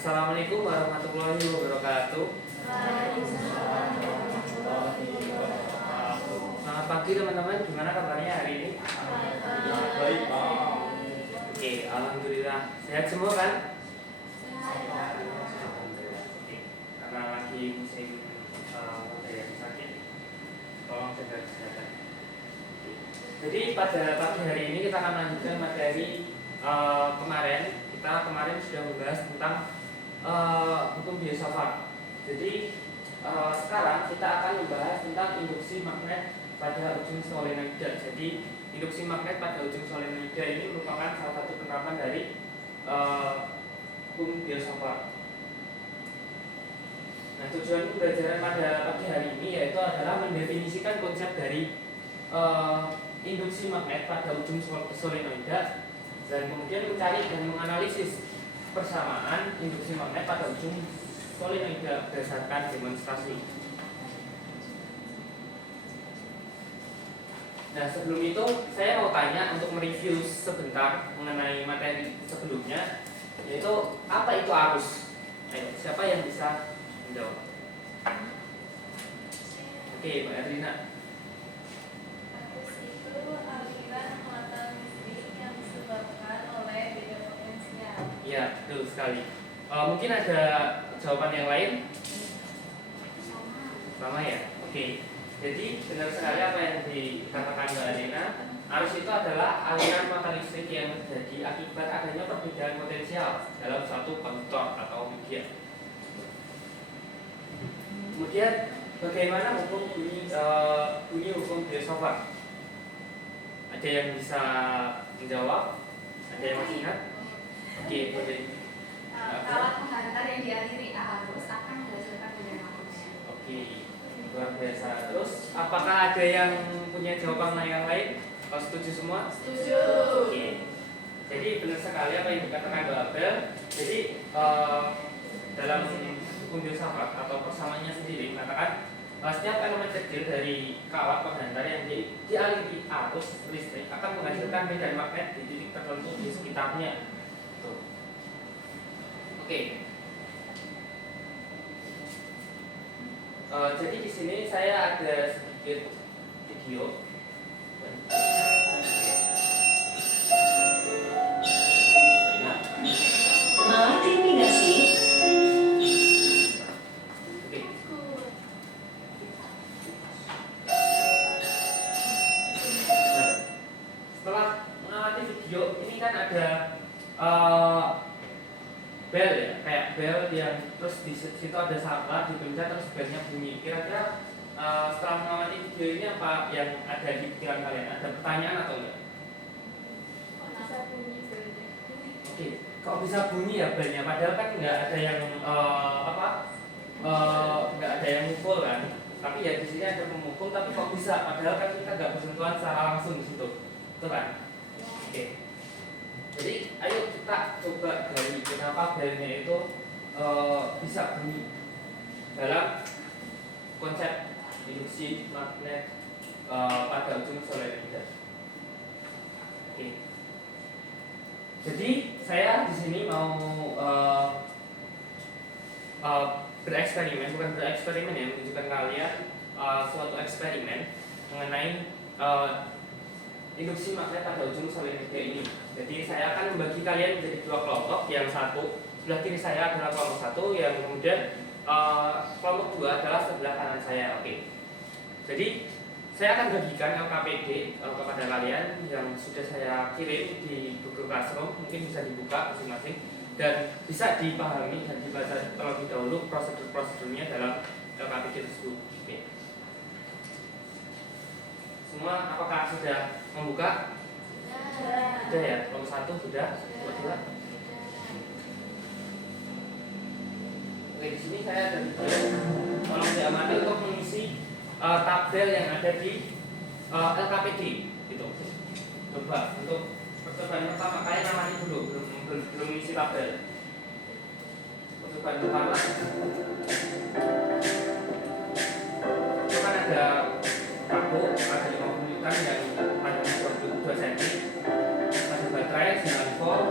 Assalamualaikum warahmatullahi wabarakatuh. Selamat pagi teman-teman, gimana kabarnya hari ini? Baik, Pak. Oke, alhamdulillah. Sehat semua kan? Oke, karena lagi musim ada yang sakit, tolong jaga kesehatan. Jadi pada pagi hari ini kita akan lanjutkan materi kemarin. Kita kemarin sudah membahas tentang hukum filsafat. Jadi sekarang kita akan membahas tentang induksi magnet pada ujung solenoida. Jadi induksi magnet pada ujung solenoida ini merupakan salah satu penerapan dari hukum filsafat. Nah, tujuan pembelajaran pada pagi hari ini yaitu adalah mendefinisikan konsep dari induksi magnet pada ujung solenoida dan kemudian mencari dan menganalisis persamaan induksi magnet pada ujung solenoida berdasarkan demonstrasi. Nah, sebelum itu saya mau tanya untuk mereview sebentar mengenai materi sebelumnya, yaitu apa itu arus? Ayo, siapa yang bisa menjawab? Oke, Mbak Erlina. Arus itu aliran muatan listrik yang disebabkan oleh beda potensial. Iya, betul sekali. Mungkin ada jawaban yang lain? Sama ya? Oke. Jadi benar sekali apa yang dikatakan Mbak Alina. Arus itu adalah aliran muatan listrik yang terjadi akibat adanya perbedaan potensial dalam suatu konduktor atau media. Kemudian bagaimana hukum bunyi hukum filsafat? Ada yang bisa menjawab? Ada yang masih ingat? Oke, boleh. Kawat penghantar yang diakhiri arus akan menghasilkan medan arus. Oke, luar biasa. Terus, apakah ada yang punya jawaban yang lain? Kalau setuju semua? Setuju. Oke. Jadi benar sekali apa yang dikatakan Mbak Abel. Jadi dalam hukum filsafat atau persamaannya sendiri mengatakan setiap elemen kecil dari kawat penghantar yang dialiri arus listrik akan menghasilkan medan magnet di titik tertentu di sekitarnya. Tuh. Oke. Jadi di sini saya ada sedikit video. Nah, Maaf intimidasi. oke. Nah, setelah mengamati video ini kan ada bel ya, kayak bel yang terus di situ ada saklar dipencet terus belnya bunyi. Kira-kira setelah mengamati video ini apa yang ada di pikiran kalian? Ada pertanyaan atau enggak? Bisa bunyi belnya. Oke, kok bisa bunyi ya belnya? Padahal kan nggak ada yang nggak ada yang mukul kan? Tapi ya di sini ada pemukul, tapi kok bisa? Padahal kan kita nggak bersentuhan secara langsung di situ, betul kan? Oke. Jadi ayo kita coba dari kenapa belnya itu bisa bunyi dalam konsep induksi magnet pada ujung solenoida. Oke. Jadi saya di sini mau bereksperimen, bukan bereksperimen ya, menunjukkan kalian suatu eksperimen mengenai induksi magnet pada ujung solenoida ini. Jadi saya akan membagi kalian menjadi dua kelompok. Yang satu sebelah kiri saya adalah kelompok satu, yang kemudian kelompok dua adalah sebelah kanan saya. Oke. Jadi saya akan bagikan LKPD kepada kalian yang sudah saya kirim di Google Classroom. Mungkin bisa dibuka masing-masing dan bisa dipahami dan dibaca terlebih dahulu prosedur-prosedurnya dalam LKPD tersebut. Oke. Semua apakah sudah membuka? Sudah ya, kelompok satu sudah, kelompok dua. Oke, di sini saya ada tolong diamati untuk mengisi tabel yang ada di LKPD gitu. Coba untuk percobaan pertama kalian amati dulu, belum mengisi tabel. Percobaan pertama itu kan ada kabel, ada 50 newton yang panjangnya 2 cm, ada baterai 9 volt,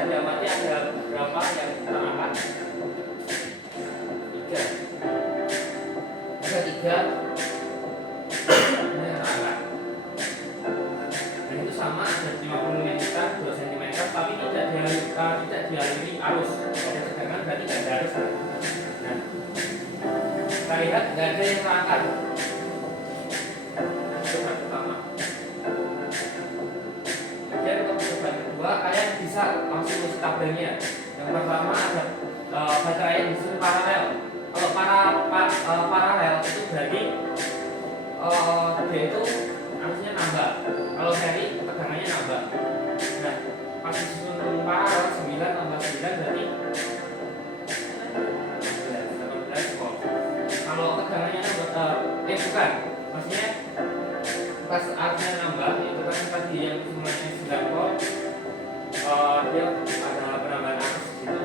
bisa diamati ada berapa yang terangkat? 3. Ada 3 ini yang terangkat. Dan itu sama ada 50 mm 2 cm tapi tidak dialiri arus. Ada tegangan berarti tidak ada arus. Nah, kita lihat tidak ada yang terangkat. Itu yang pertama. Kemudian untuk percobaan kedua, kalian bisa langsung uji tabelnya. Yang pertama ada baterai yang disusun paralel. Kalau paralel itu berarti dia itu arusnya nambah. Kalau seri tegangannya nambah. Nah, pas disusun paralel 9 tambah 9 berarti 18 volt. Kalau tegangannya nambah, bukan, maksudnya pas arusnya nambah itu kan tadi yang semuanya 9 volt, dia ada penambahan arus di situ.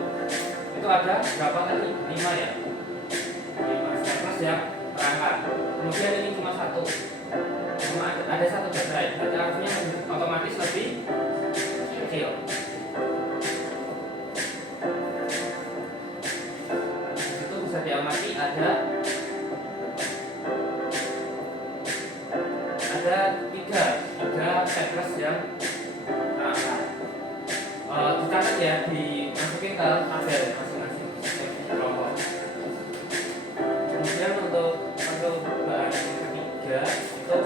Itu ada berapa tadi? 5 ya? 5 steples yang terangkat. Kemudian ini cuma satu, cuma ada satu baterai, berarti arusnya otomatis lebih kecil. Itu bisa diamati ada 3 steples yang terangkat. Dicatat ya, dimasukin ke tabel masing-masing kelompok. Kemudian untuk percobaan ketiga itu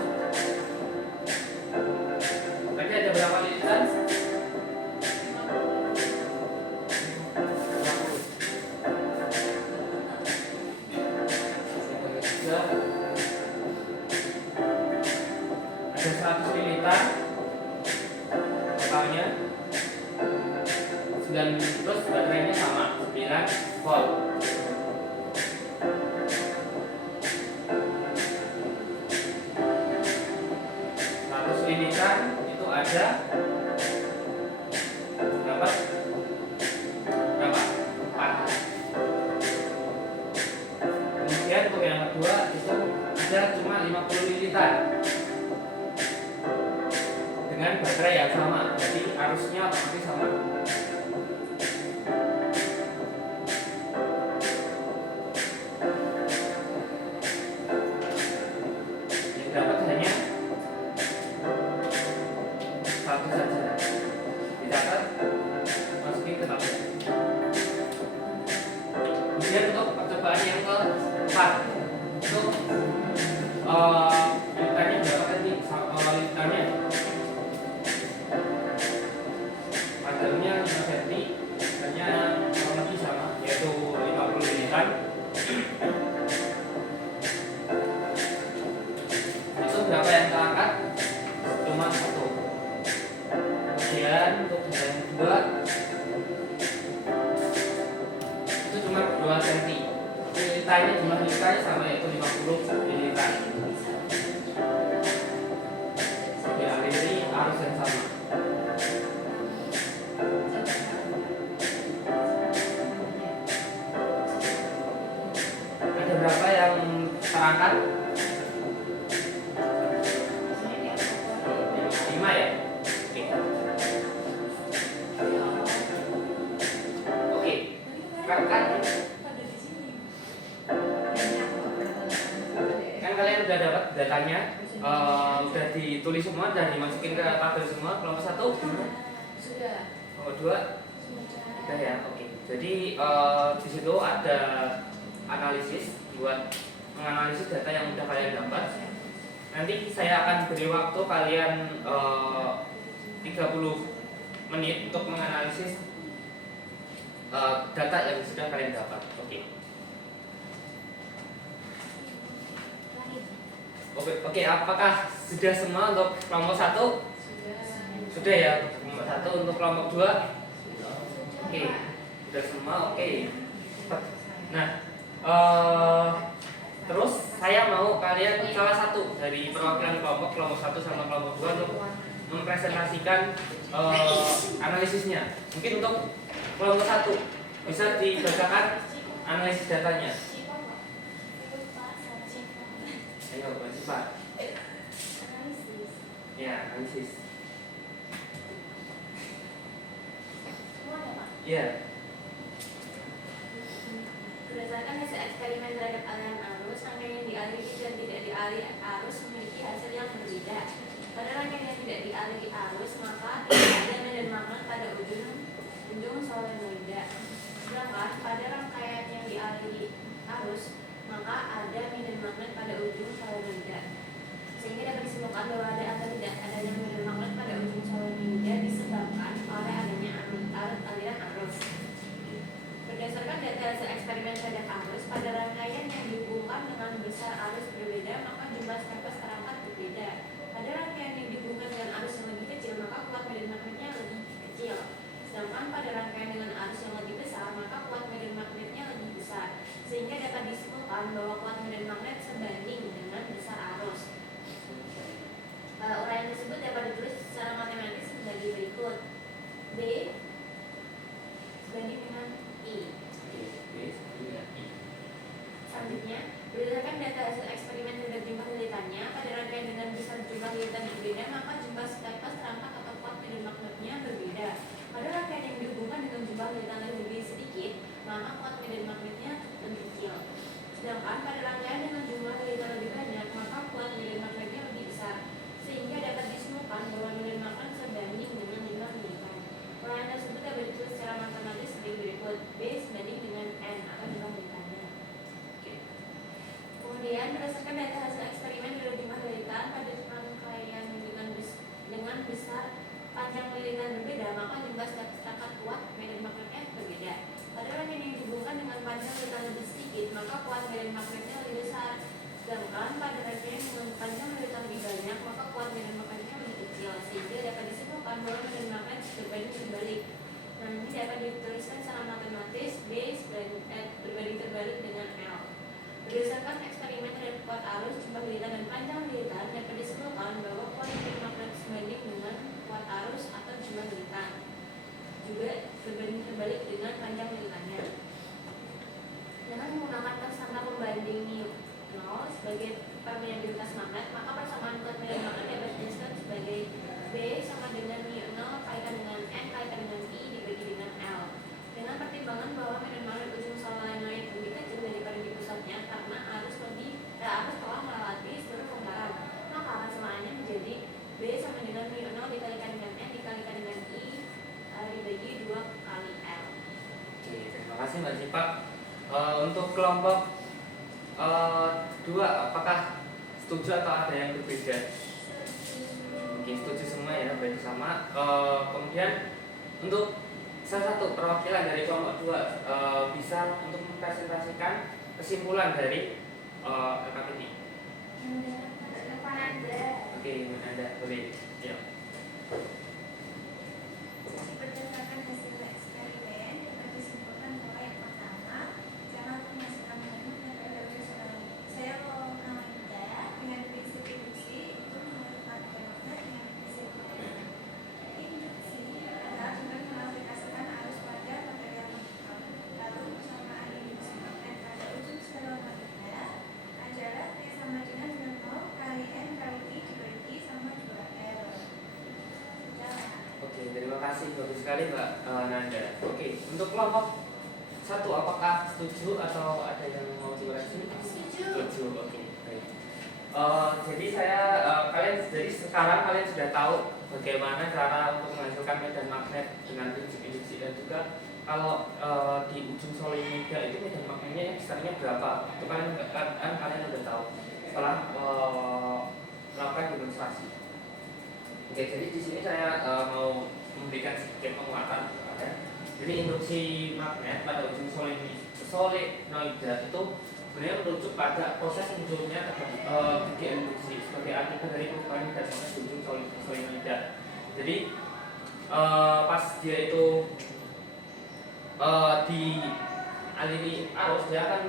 tadi ada berapa lilitan? 100 lilitan totalnya, dan terus baterainya sama 9 volt. Lilitan itu ada berapa? 4. Kemudian untuk yang kedua itu ada cuma 50 lilitan dengan baterai yang sama, jadi arusnya otomatis sama. Yang dapat hanya satu saja. Dicatat, masukin ke tabel. Kemudian untuk percobaan yang keempat itu lilitannya berapa tadi? Lilitannya panjangnya 5 cm, hanya kurang lebih sama, yaitu 50 lilitan. Itu berapa yang terangkat? Cuma 1. Kemudian untuk yang kedua itu cuma 2 cm. Lilitannya, jumlah lilitannya sama, yaitu 50 lilitan. Dialiri arus yang sama. Ada berapa yang terangkat? 5 ya? Oke. Kan kalian udah dapat datanya, udah ditulis semua dan dimasukin ke tabel semua. Kelompok 1 Sudah. kelompok 2 sudah ya. Oke. Jadi di situ ada analisis buat menganalisis data yang udah kalian dapat. Nanti saya akan beri waktu kalian 30 menit untuk menganalisis data yang sudah kalian dapat. Oke, apakah sudah semua untuk kelompok 1? Sudah ya, untuk kelompok 1. Untuk kelompok 2? Oke, sudah semua. Oke. Nah, terus saya mau kalian salah satu dari perwakilan kelompok 1 sama kelompok 2 untuk mempresentasikan analisisnya. Mungkin untuk kelompok 1 bisa dibacakan analisis datanya. Ayo, cepat. Ya, analisis. Iya. Berdasarkan hasil eksperimen terhadap aliran arus, rangkaian yang dialiri dan tidak dialiri arus memiliki hasil yang berbeda. Pada rangkaian yang tidak dialiri arus, maka tidak ada medan magnet pada ujung solenoida. Sedangkan pada rangkaian yang dialiri arus, maka ada medan magnet pada ujung solenoida. Sehingga dapat disimpulkan bahwa ada atau tidak adanya medan magnet pada ujung solenoida disebabkan oleh adanya aliran arus. Berdasarkan data hasil eksperimen terhadap arus, pada rangkaian yang dihubungkan dengan besar arus berbeda, maka jumlah stepes terangkat berbeda. Pada rangkaian yang dihubungkan dengan arus yang lebih kecil, maka kuat medan magnetnya lebih kecil. Sedangkan pada rangkaian dengan arus yang lebih besar, maka kuat medan magnetnya lebih besar. Sehingga dapat disimpulkan bahwa kuat medan magnet sebanding dengan besar arus. Uraian tersebut dapat ditulis secara matematis sebagai berikut. B sebanding dengan I. Selanjutnya, berdasarkan data hasil eksperimen terhadap jumlah lilitannya, pada rangkaian dengan besar jumlah lilitan yang berbeda, maka jumlah stepes terangkat atau kuat medan magnetnya berbeda. Pada rangkaian yang dihubungkan dengan jumlah lilitan yang lebih sedikit, maka kuat medan magnetnya lebih kecil. Sedangkan pada rangkaian dengan jumlah lilitan lebih banyak, maka kuat medan magnetnya lebih besar. Sehingga dapat disimpulkan bahwa medan magnet sebanding dengan jumlah lilitan. Uraian tersebut dapat ditulis secara matematis sebagai berikut. B sebanding dengan N atau jumlah lilitannya. Kemudian berdasarkan data hasil eksperimen dari jumlah lilitan pada rangkaian dengan besar panjang lilitan berbeda, maka jumlah stepes kuat medan magnetnya berbeda. Pada rangkaian yang dihubungkan dengan panjang lilitan lebih sedikit, maka kuat medan magnetnya lebih besar. Sedangkan pada rangkaian dengan panjang lilitan lebih banyak, maka kuat medan magnetnya lebih kecil. Sehingga dapat disimpulkan bahwa medan magnet berbanding terbalik. Nah, ini dapat dituliskan secara matematis. B berbanding terbalik dengan L. Berdasarkan eksperimen terhadap kuat arus, jumlah lilitan dan panjang lilitan, dapat disimpulkan bahwa kuat medan magnet sebanding dengan kuat arus atau jumlah lilitan. Juga berbanding terbalik dengan panjang lilitannya. Dengan menggunakan prasangka pembanding μ0 sebagai permeabilitas magnet, maka persamaan kuat medan magnet dapat dijelaskan sebagai B sama dengan μ0 kaitan dengan N kaitan dengan I dibagi dengan L. Dengan pertimbangan bahwa medan magnet ujung solenoid lebih kecil daripada di pusatnya karena arus telah melewati seluruh lingkaran, maka persamaannya menjadi B sama dengan μ0 dikalikan dengan N dikalikan dengan I dibagi 2 kali L. Oke, terima kasih Mbak Zipa. Untuk kelompok 2, apakah setuju atau ada yang berbeda? Oke, setuju semua ya, berarti sama. Kemudian untuk salah satu perwakilan dari kelompok 2 bisa untuk mempresentasikan kesimpulan dari LKP ini. Oke, Anda boleh. Ya. Berdasarkan hasil eksperimen, dapat disimpulkan bahwa yang pertama, cara memasukkan magnet pada ujung solenoida dengan prinsip induksi itu menurutkan magnet dengan prinsip induksi adalah dengan mengaplikasikan arus pada material magneton. Lalu persamaan induksi magnet pada ujung solenoida adalah T sama dengan 0 kali N kali I dibagi sama 2L. Oke, terima kasih, bagus sekali Mbak Nanda. Oke, untuk kelompok 1 apakah setuju atau ada yang mau dikoreksi? Setuju. Oke, baik. Jadi sekarang kalian sudah tahu bagaimana cara untuk menghasilkan medan magnet dengan prinsip induksi dan juga kalau di ujung solenoida itu medan magnetnya besarnya berapa? Itu kalian sudah tahu setelah melakukan demonstrasi. Oke, jadi di sini saya mau memberikan sedikit penguatan. Jadi induksi magnet pada ujung solenoida itu sebenarnya merujuk pada proses munculnya gigi induksi sebagai akibat dari perubahan medan magnet di ujung solenoida. Jadi pas dia itu dialiri arus, dia akan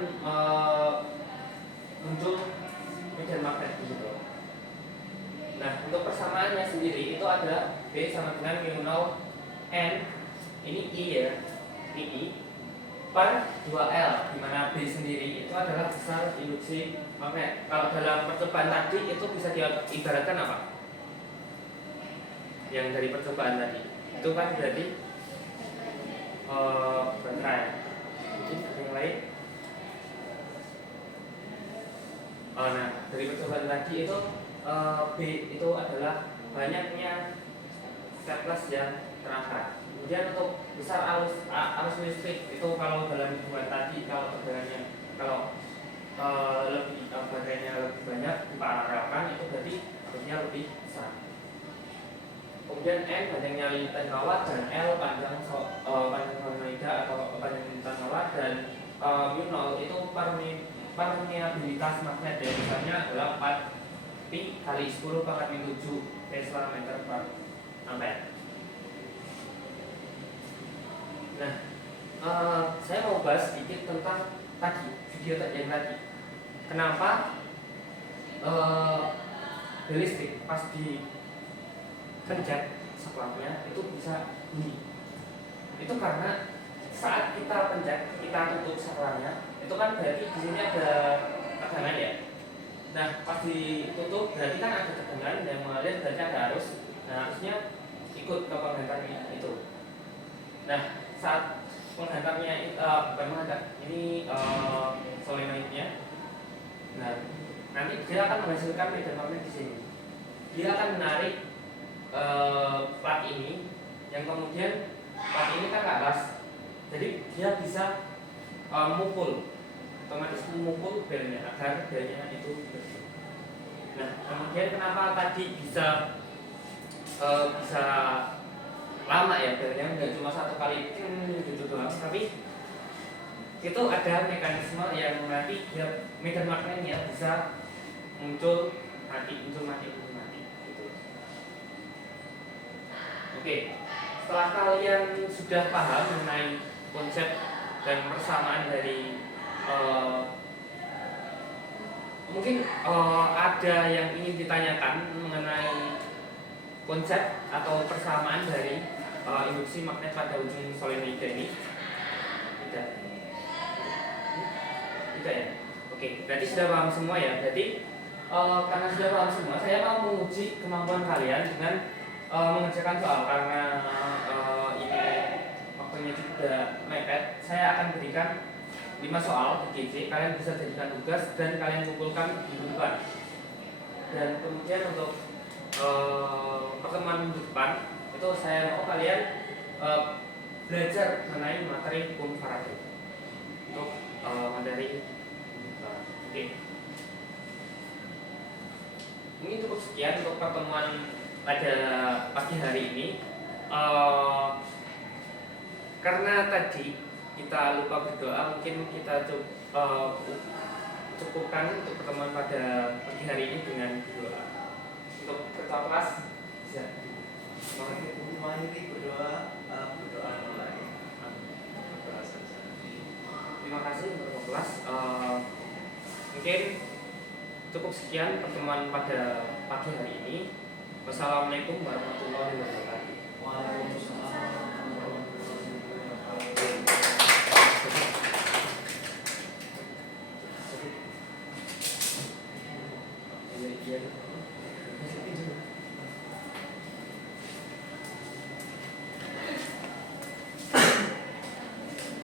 muncul medan magnet gitu. Nah, untuk persamaannya sendiri itu ada B sama dengan μ0 N, ini I ya, ini I per 2L, di mana B sendiri itu adalah besar induksi magnet. Kalau dalam percobaan tadi itu bisa diibaratkan apa? Yang dari percobaan tadi itu kan berarti baterai. Mungkin ada yang lain? Nah, dari percobaan tadi itu B itu adalah banyaknya surplus yang terangkat. Kemudian untuk besar arus listrik itu kalau dalam hitungan tadi kalau tegangannya lebih baterainya lebih banyak diparalelkan itu berarti arusnya lebih besar. Kemudian N panjangnya lilitan kawat dan L panjang solenoida atau panjang lilitan kawat dan mu 0 itu permeabilitas magnet ya, misalnya adalah 4 pi kali 10 pangkat min 7 Tesla meter per ampere. Nah, saya mau bahas sedikit tentang video yang tadi. Kenapa bel listrik pas dipencet saklarnya itu bisa bunyi? Itu karena saat kita pencet, kita tutup saklarnya, itu kan berarti di sini ada tegangan ya. Nah, pas ditutup berarti kan ada tegangan yang mengalir, berarti ada arus. Nah, arusnya ikut ke penghantar itu. Nah, saat penghantarnya bukan menghantar, ini solenoidnya. Nah, nanti dia akan menghasilkan medan magnet di sini. Dia akan menarik plat ini, yang kemudian plat ini kan ke atas. Jadi dia bisa otomatis memukul belnya agar belnya itu bersih. Nah, kemudian kenapa tadi bisa lama ya belnya, nggak cuma satu kali gitu doang, tapi itu ada mekanisme yang nanti dia medan magnetnya bisa muncul mati gitu. Oke, setelah kalian sudah paham mengenai konsep dan persamaan dari mungkin ada yang ingin ditanyakan mengenai konsep atau persamaan dari induksi magnet pada ujung solenoida ini? Tidak ya? Oke, berarti sudah paham semua ya. Berarti karena sudah paham semua, saya mau menguji kemampuan kalian dengan mengerjakan soal. Karena ini waktunya juga mepet, saya akan berikan 5 soal di GC. Kalian bisa jadikan tugas dan kalian kumpulkan di depan. Dan kemudian untuk pertemuan minggu depan itu saya mau kalian belajar mengenai materi hukum Faraday untuk materi. Oke. Mungkin cukup sekian untuk pertemuan pada pagi hari ini. Karena tadi kita lupa berdoa, mungkin kita cukupkan untuk pertemuan pada pagi hari ini dengan berdoa. Untuk ketua kelas bisa. Mari berdoa mulai. Berdoa saja. Terima kasih untuk kelas. Mungkin cukup sekian pertemuan pada pagi hari ini. Wassalamualaikum warahmatullahi wabarakatuh. Waalaikumsalam warahmatullahi wabarakatuh. Iya.